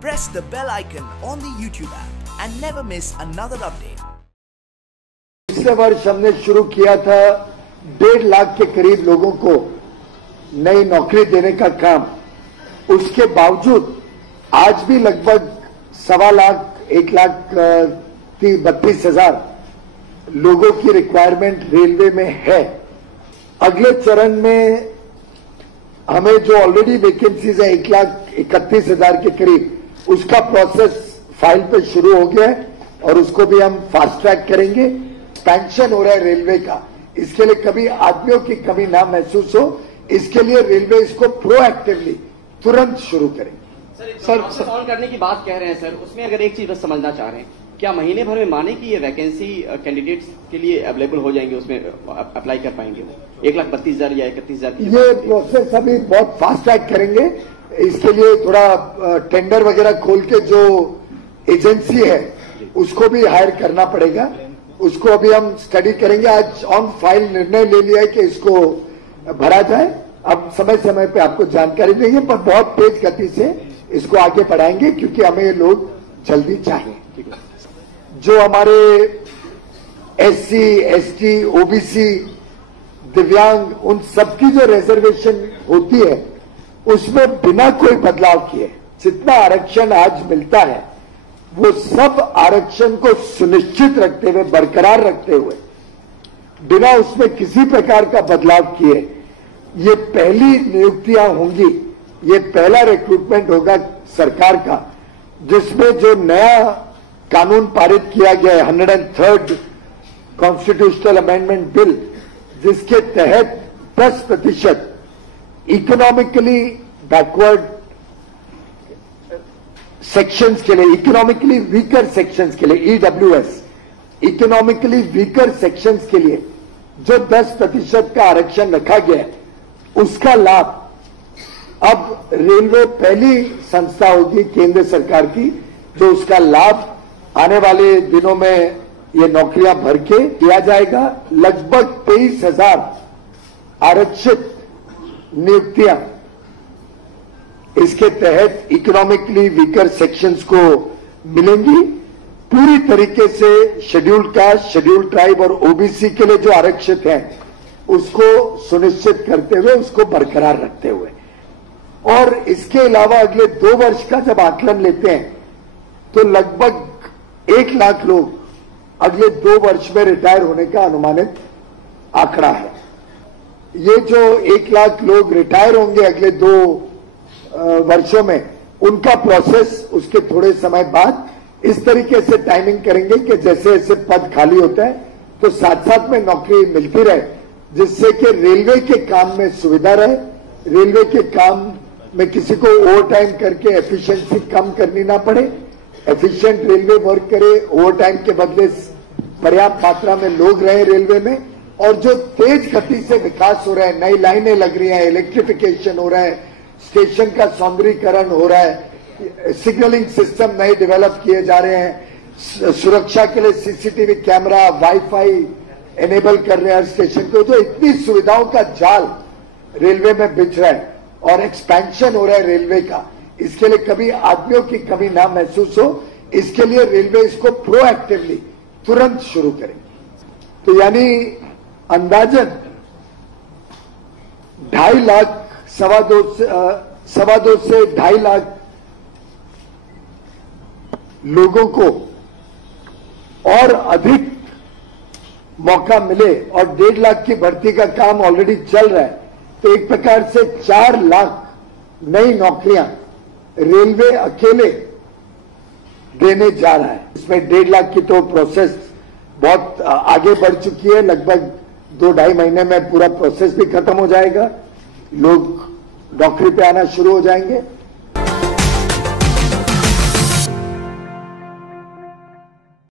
Press the bell icon on the YouTube app and never miss another update. पिछले वर्ष हमने शुरू किया था 1.5 लाख के करीब लोगों को नई नौकरी देने का काम। उसके बावजूद आज भी लगभग 1.25 लाख 1,32,000 लोगों की रिक्वायरमेंट रेलवे में है। अगले चरण में हमें जो ऑलरेडी वैकेंसीज है 1,31,000 के करीब, उसका प्रोसेस फाइल पे शुरू हो गया है और उसको भी हम फास्ट ट्रैक करेंगे। एक्सपेंशन हो रहा है रेलवे का, इसके लिए कभी आदमियों की कमी ना महसूस हो, इसके लिए रेलवे इसको प्रोएक्टिवली तुरंत शुरू करेंगे। सर ऑन करने की बात कह रहे हैं सर, उसमें अगर एक चीज बस समझना चाह रहे हैं, क्या महीने भर में माने कि ये वैकेंसी कैंडिडेट्स के लिए अवेलेबल हो जाएंगे, उसमें अप्लाई कर पाएंगे वो 1,32,000 या 31,000? ये प्रोसेस अभी बहुत फास्ट ट्रैक करेंगे। इसके लिए थोड़ा टेंडर वगैरह खोल के जो एजेंसी है उसको भी हायर करना पड़ेगा, उसको अभी हम स्टडी करेंगे। आज ऑन फाइल निर्णय ले लिया है कि इसको भरा जाए। अब समय समय पे आपको जानकारी देंगे, पर बहुत तेज गति से इसको आगे बढ़ाएंगे क्योंकि हमें ये लोग जल्दी चाहिए। जो हमारे SC, ST, OBC, दिव्यांग, उन सबकी जो रिजर्वेशन होती है उसमें बिना कोई बदलाव किए जितना आरक्षण आज मिलता है वो सब आरक्षण को सुनिश्चित रखते हुए, बरकरार रखते हुए, बिना उसमें किसी प्रकार का बदलाव किए ये पहली नियुक्तियां होंगी, ये पहला रिक्रूटमेंट होगा सरकार का, जिसमें जो नया कानून पारित किया गया है 103rd कॉन्स्टिट्यूशनल अमेंडमेंट बिल, जिसके तहत 10% इकोनॉमिकली बैकवर्ड सेक्शंस के लिए, इकोनॉमिकली वीकर सेक्शंस के लिए, EWS, इकोनॉमिकली वीकर सेक्शंस के लिए जो 10% का आरक्षण रखा गया है, उसका लाभ अब रेलवे पहली संस्था होगी केंद्र सरकार की जो उसका लाभ आने वाले दिनों में ये नौकरियां भर के दिया जाएगा। लगभग 23,000 आरक्षित नियुक्तियां इसके तहत इकोनॉमिकली वीकर सेक्शंस को मिलेंगी। पूरी तरीके से शेड्यूल्ड कास्ट, शेड्यूल्ड ट्राइब और OBC के लिए जो आरक्षित है उसको सुनिश्चित करते हुए, उसको बरकरार रखते हुए, और इसके अलावा अगले 2 वर्ष का जब आकलन लेते हैं तो लगभग 1 लाख लोग अगले 2 वर्ष में रिटायर होने का अनुमानित आंकड़ा है। ये जो 1 लाख लोग रिटायर होंगे अगले 2 वर्षों में, उनका प्रोसेस उसके थोड़े समय बाद इस तरीके से टाइमिंग करेंगे कि जैसे जैसे पद खाली होता है तो साथ साथ में नौकरी मिलती रहे, जिससे कि रेलवे के काम में सुविधा रहे, रेलवे के काम में किसी को ओवर टाइम करके एफिशिएंसी कम करनी ना पड़े, एफिशिएंट रेलवे वर्क करे, ओवर टाइम के बदले पर्याप्त मात्रा में लोग रहे रेलवे में, और जो तेज गति से विकास हो रहा है, नई लाइनें लग रही हैं, इलेक्ट्रिफिकेशन हो रहा है, स्टेशन का सौंदर्यीकरण हो रहा है, सिग्नलिंग सिस्टम नए डेवलप किए जा रहे हैं, सुरक्षा के लिए CCTV कैमरा, वाईफाई एनेबल कर रहे हैं हर स्टेशन को, जो इतनी सुविधाओं का जाल रेलवे में बिछ रहा है और एक्सपेंशन हो रहा है रेलवे का, इसके लिए कभी आदमियों की कमी ना महसूस हो, इसके लिए रेलवे इसको प्रोएक्टिवली तुरंत शुरू करेंगे। तो यानी अंदाजन 2.5 लाख, 2.25 से 2.5 लाख लोगों को और अधिक मौका मिले, और 1.5 लाख की भर्ती का काम ऑलरेडी चल रहा है, तो एक प्रकार से 4 लाख नई नौकरियां रेलवे अकेले देने जा रहा है। इसमें 1.5 लाख की तो प्रोसेस बहुत आगे बढ़ चुकी है, लगभग 2-2.5 महीने में पूरा प्रोसेस भी खत्म हो जाएगा, लोग नौकरी पे आना शुरू हो जाएंगे।